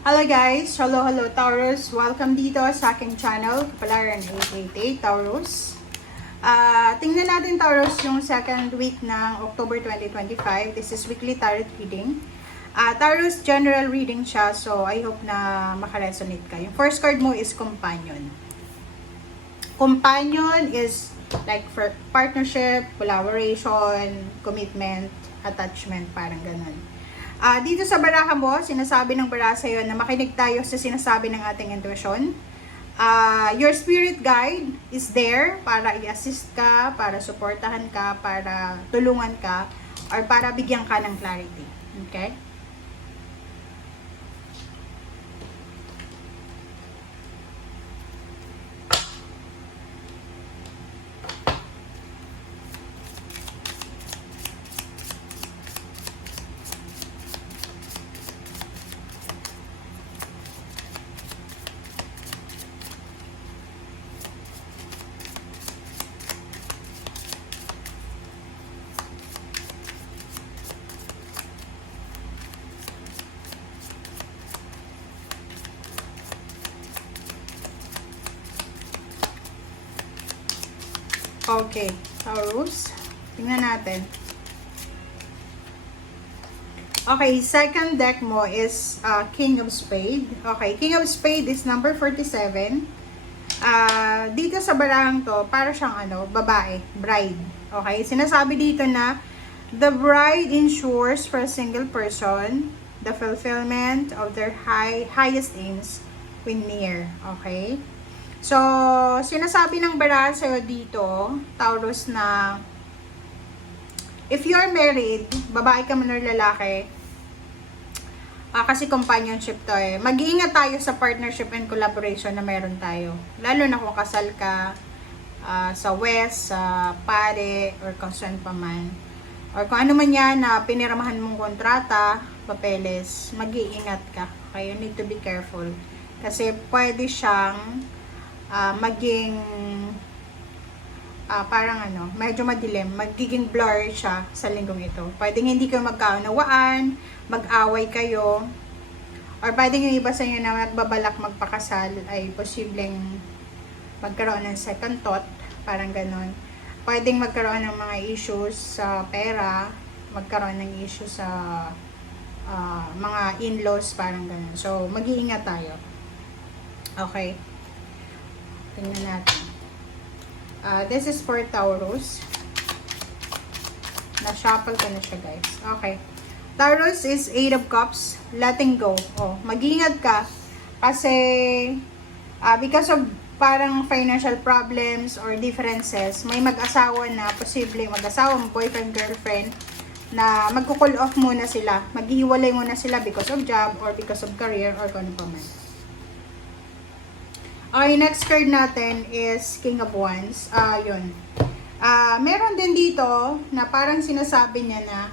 Hello guys! Hello Taurus! Welcome dito sa aking channel, Kapalaran 888 Taurus. Tingnan natin Taurus yung second week ng October 2025. This is weekly tarot reading. Taurus general reading siya, so I hope na makaresonate ka. Yung first card mo is Companion. Companion is like for partnership, collaboration, commitment, attachment, parang ganun. Dito sa baraha mo, sinasabi ng baraha sa'yo na makinig tayo sa sinasabi ng ating intuition. Your spirit guide is there para i-assist ka, para suportahan ka, para tulungan ka, or para bigyan ka ng clarity. Okay? Okay, Taurus. Tingnan natin. Okay, second deck mo is King of Spade. Okay, King of Spade is number 47. Dito sa barang to, para siyang babae, bride. Okay, sinasabi dito na the bride ensures for a single person the fulfillment of their highest aims when near. Okay? So, sinasabi ng baraha sa'yo dito, Taurus, na if you are married, babae ka man or lalaki, kasi companionship to mag-iingat tayo sa partnership and collaboration na meron tayo. Lalo na kung kasal ka sa West, sa pare, or kung saan pa man. Or kung ano man yan na piniramahan mong kontrata, papeles, mag-iingat ka. Okay, you need to be careful. Kasi pwede siyang maging parang medyo madilim, magiging blurry siya sa linggong ito. Pwedeng hindi kayo magkaunawaan, mag-away kayo, or pwedeng yung iba sa inyo na magbabalak magpakasal ay posibleng magkaroon ng second thought, parang ganon. Pwedeng magkaroon ng mga issues sa pera, magkaroon ng issues sa mga in-laws, parang ganon. So, mag-iingat tayo. Okay. Tingnan natin. This is for Taurus. Na-shuffle ko na siya, guys. Okay. Taurus is 8 of Cups. Letting go. Mag-ingat ka. Kasi, because of parang financial problems or differences, may mag-asawa na, posible mag-asawa, boyfriend, girlfriend, na magko-call off muna sila. Maghihiwalay muna sila because of job or because of career or kung ano pa man. Okay, next card natin is King of Wands. Yun. Meron din dito na parang sinasabi niya na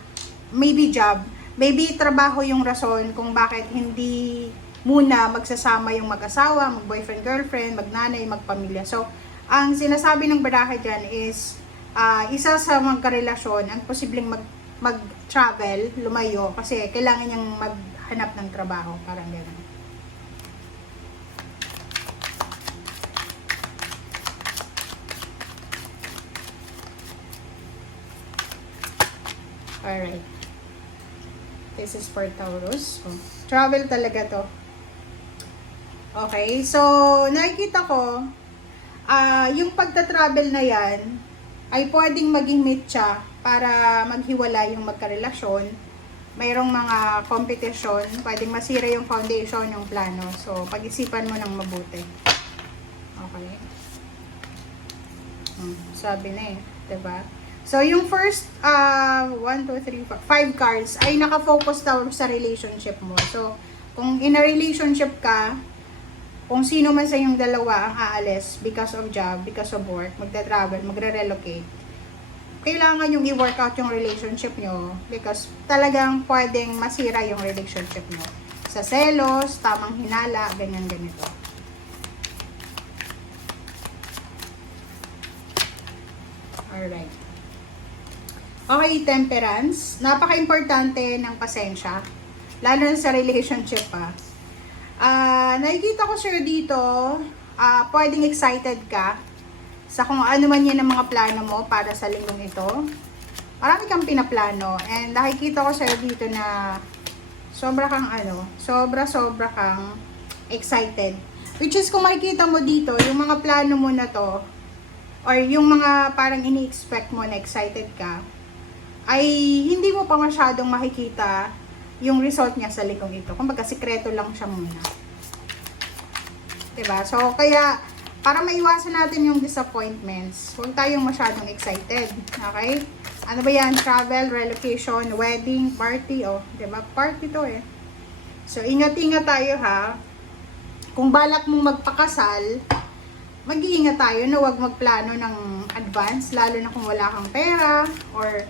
maybe job, maybe trabaho yung rason kung bakit hindi muna magsasama yung mag-asawa, mag-boyfriend, girlfriend, magnanay, magpamilya. So, ang sinasabi ng baraha dyan is isa sa mga karelasyon ang posibleng mag-travel, lumayo, kasi kailangan niyang maghanap ng trabaho. Parang gano'n. Alright. This is for Taurus. Travel talaga to. Okay. So, nakikita ko, yung pagta-travel na yan, ay pwedeng maging mitya para maghiwalay yung magkarelasyon. Mayroong mga competition, pwedeng masira yung foundation, yung plano. So, pag-isipan mo ng mabuti. Okay. Sabi na diba? So, yung first, 1, 2, 3, 5 cards ay nakafocus daw sa relationship mo. So, kung in a relationship ka, kung sino man sa yung dalawa ang aalis because of job, because of work, magta-travel, magre-relocate, kailangan yung i-work out yung relationship nyo because talagang pwedeng masira yung relationship nyo. Sa selos, tamang hinala, ganyan-ganito. Alright. Okay, Temperance. Napaka-importante ng pasensya. Lalo na sa relationship pa. Nakikita ko sir dito, pwedeng excited ka sa kung ano man yan ang mga plano mo para sa linggong ito. Marami kang pinaplano. And nakikita ko sir dito na sobra kang sobra kang excited. Which is kung makikita mo dito, yung mga plano mo na to, or yung mga parang ini-expect mo na excited ka, ay hindi mo pa masyadong makikita yung result niya sa linggong ito. Kumbaga, sikreto lang siya muna. Diba? So, kaya, para maiwasan natin yung disappointments, huwag tayong masyadong excited. Okay? Ano ba yan? Travel, relocation, wedding, party, diba? Party to eh. So, ingat-ingat tayo ha. Kung balak mong magpakasal, mag-iingat tayo na huwag magplano ng advance, lalo na kung wala kang pera, or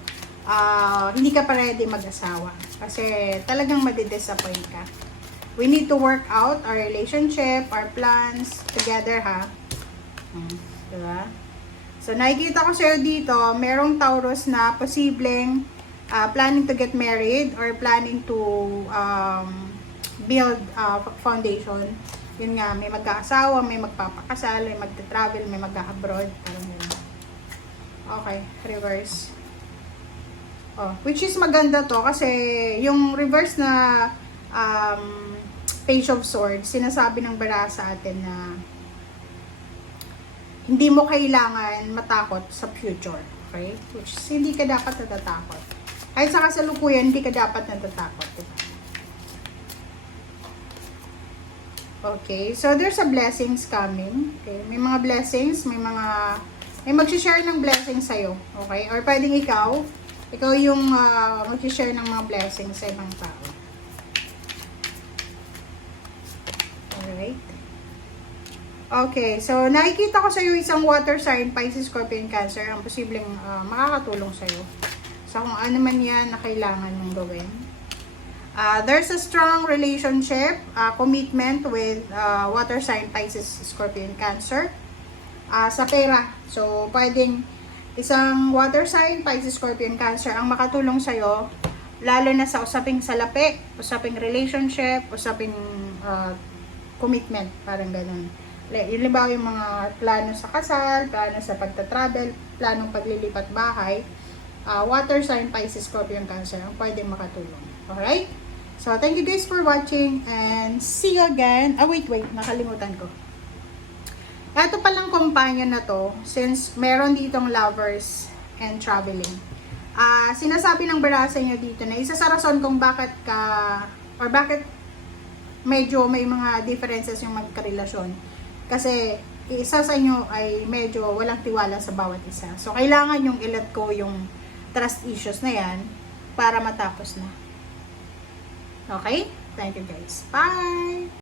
hindi ka pa ready mag-asawa. Kasi talagang madidisappoint ka. We need to work out our relationship, our plans together ha. Diba? So nakikita ko sa'yo dito, merong Taurus na posibleng planning to get married or planning to build foundation. Yun nga, may magkaasawa, may magpapakasal, may magta-travel, may mag-abroad. Parang yun. Okay, reverse. Which is maganda to kasi yung reverse na Page of Swords, sinasabi ng bara sa atin na hindi mo kailangan matakot sa future. Okay? Which is, hindi ka dapat natatakot. Kahit sa kasalukuyan, hindi ka dapat natatakot. Diba? Okay, so there's a blessings coming. Okay, may mga blessings, may mag-share ng blessings sa'yo. Okay, or pwedeng ikaw yung mag-share ng mga blessings sa ibang tao. Alright. Okay, so nakikita ko sa'yo isang water sign, Pisces, Scorpion, Cancer, ang posibleng makakatulong sa'yo sa kung ano man yan na kailangan mong gawin. There's a strong relationship, commitment with water sign, Pisces, Scorpion, Cancer. Sa pera. So, pwedeng isang water sign, Pisces, Scorpion, Cancer ang makatulong sa'yo, lalo na sa usaping salapi, usaping relationship, usaping commitment, parang ganun. Halimbawa yung mga plano sa kasal, plano sa pagta-travel, planong paglilipat bahay, water sign, Pisces, Scorpion, Cancer ang pwedeng makatulong. Alright? So, thank you guys for watching and see you again. Wait, nakalimutan ko. Ito palang companion na to, since meron ditong lovers and traveling. Sinasabi ng bara sa inyo dito na isa sa rason kung bakit medyo may mga differences yung magkarelasyon. Kasi isa sa inyo ay medyo walang tiwala sa bawat isa. So, kailangan yung i-let go yung trust issues na yan para matapos na. Okay? Thank you guys. Bye!